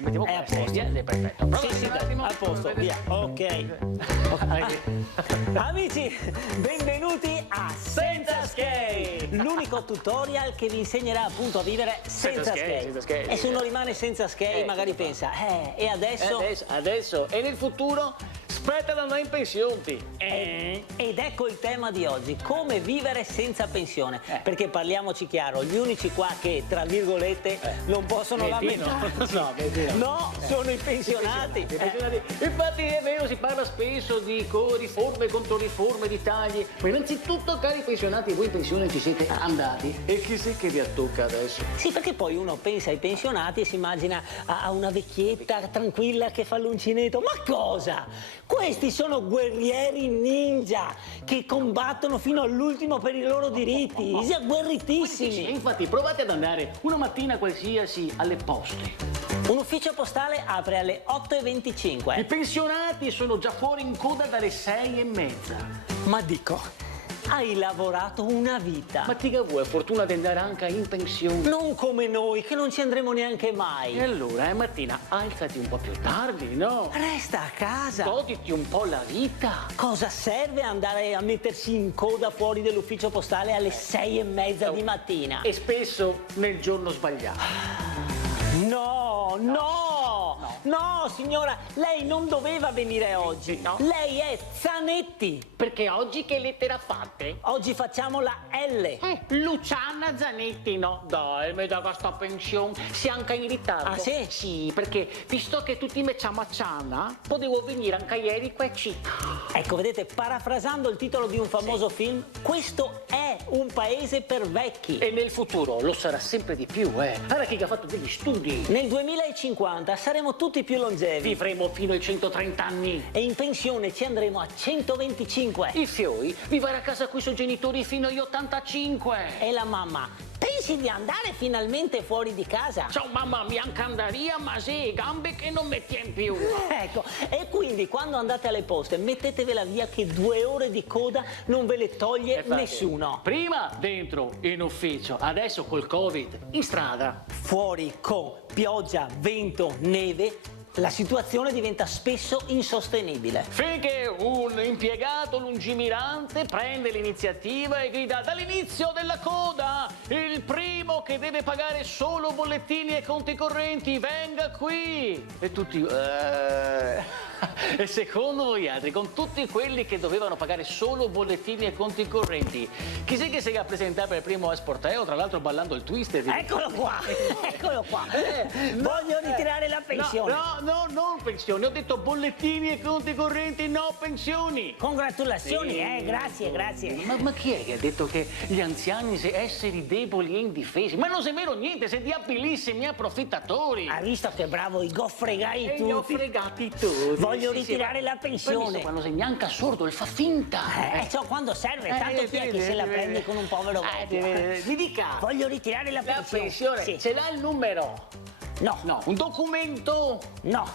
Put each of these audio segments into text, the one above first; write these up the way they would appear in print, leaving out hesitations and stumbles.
mettiamo È a questa, posto. perfetto. Prova Sì, un attimo. a posto, via. Ok. Amici, benvenuti a Senza Skate, l'unico tutorial che vi insegnerà appunto a vivere senza skate. E se uno rimane senza skate magari pensa, e adesso? Adesso e nel futuro spetta da andare in pensione. Ed ecco il tema di oggi, come vivere senza pensione. Perché parliamoci chiaro, gli unici qua che, tra virgolette, non possono lamentarsi. No, sono i pensionati. Infatti è vero, si parla spesso di riforme contro riforme, di tagli, ma innanzitutto, cari pensionati, voi in pensione ci siete andati e chi sei che vi attocca adesso? Sì, perché poi uno pensa ai pensionati e si immagina a una vecchietta tranquilla che fa l'uncinetto. Ma cosa? Questi sono guerrieri ninja che combattono fino all'ultimo per i loro diritti, agguerritissimi. Infatti provate ad andare una mattina qualsiasi alle poste. Un ufficio postale apre alle 8:25. I pensionati sono già fuori in coda dalle 6:30. Ma dico, hai lavorato una vita. Ma ti vuoi fortuna di andare anche in pensione? Non come noi, che non ci andremo neanche mai. E allora, mattina, alzati un po' più tardi, no? Resta a casa. Goditi un po' la vita. Cosa serve andare a mettersi in coda fuori dell'ufficio postale alle 6:30 di mattina? E spesso nel giorno sbagliato. No, signora, lei non doveva venire oggi. No. Lei è Zanetti. Perché oggi che lettera fate? Oggi facciamo la L. Luciana Zanetti, no? Dai, mi dà questa pensione. Si è anche in ritardo. Ah, sì? Sì, perché visto che tutti me chiamano Ciana, potevo venire anche ieri qua e Ecco, vedete, parafrasando il titolo di un famoso film, questo è un paese per vecchi. E nel futuro lo sarà sempre di più, Guarda chi ha fatto degli studi. Nel 2050 saremo tutti più longevi. Vivremo fino ai 130 anni. E in pensione ci andremo a 125. I fioi vivere a casa con i suoi genitori fino agli 85. E la mamma, pensi di andare finalmente fuori di casa? Ciao mamma, mi ancandaria, ma sì, gambe che non metti in più. Ecco, e quindi quando andate alle poste mettetevela via che 2 ore di coda non ve le toglie nessuno. Prima dentro in ufficio, adesso col Covid in strada. Fuori con pioggia, vento, neve, la situazione diventa spesso insostenibile. Finché un impiegato lungimirante prende l'iniziativa e grida dall'inizio della coda, il primo che deve pagare solo bollettini e conti correnti, venga qui! E tutti... E secondo voi altri, con tutti quelli che dovevano pagare solo bollettini e conti correnti, chi sei che si è presentato per primo a Sporteo, tra l'altro ballando il twister? Eccolo qua, eccolo qua. Voglio ritirare la pensione. No, non pensioni, ho detto bollettini e conti correnti, no pensioni. Congratulazioni, Sì. Grazie. Ma chi è che ha detto che gli anziani sono esseri deboli e indifesi? Ma non è vero niente, siete abilissimi approfittatori. Hai visto che bravo, i goffregai E tutti. li ho fregati tutti. Voglio ritirare la pensione. Quando sei neanche sordo, il fa finta. Quando serve, tanto chi è che se la prende con un povero vecchio? Mi dica. Voglio ritirare la La pensione. pensione, Sì. ce l'ha il numero? No. Un documento? No.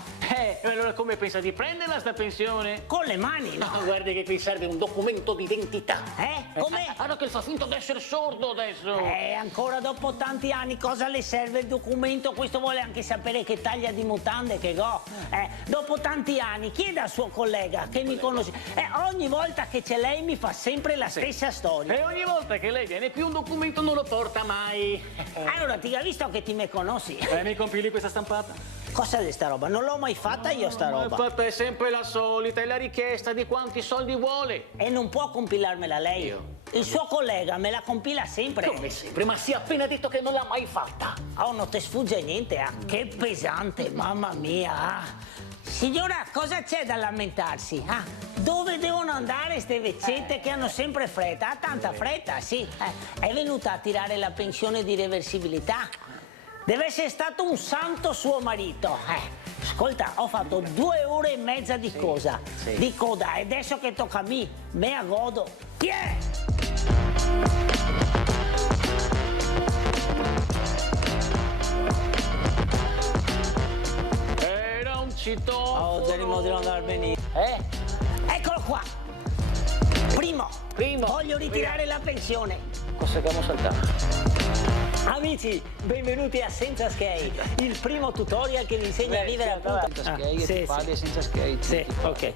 Allora come pensa di prenderla sta pensione? Con le mani, no. No, guardi che qui serve un documento d'identità. Come? Allora che fa finta di essere sordo adesso. Ancora dopo tanti anni cosa le serve il documento? Questo vuole anche sapere che taglia di mutande che go. Dopo tanti anni chieda al suo collega che mi conosce. Ogni volta che c'è lei mi fa sempre la stessa storia. E ogni volta che lei viene più un documento non lo porta mai. Allora ti ha visto che ti me conosci? Mi compili questa stampata? Cosa è sta roba? Non l'ho mai fatta io sta roba. Ma è sempre la solita, è la richiesta di quanti soldi vuole. E non può compilarmela lei? Io? Il suo collega me la compila sempre. Come sempre, ma si è appena detto che non l'ha mai fatta. Oh, non ti sfugge niente, che pesante, mamma mia. Signora, cosa c'è da lamentarsi? Dove devono andare ste veccette che hanno sempre fretta? Ha tanta fretta, sì. È venuta a tirare la pensione di reversibilità. Deve essere stato un santo suo marito. Ascolta, ho fatto 2 ore e mezza di cosa? Di coda, e adesso che tocca a me a godo. Chi è? Era un citofono. Oh, Gerimo di non andare benissimo. Eccolo qua. Primo. Voglio ritirare la pensione. Cosa abbiamo saltato? amici, benvenuti a Senza Skate, il primo tutorial che vi insegna a vivere appunto. Senza skate, senza skate. Sì, ok.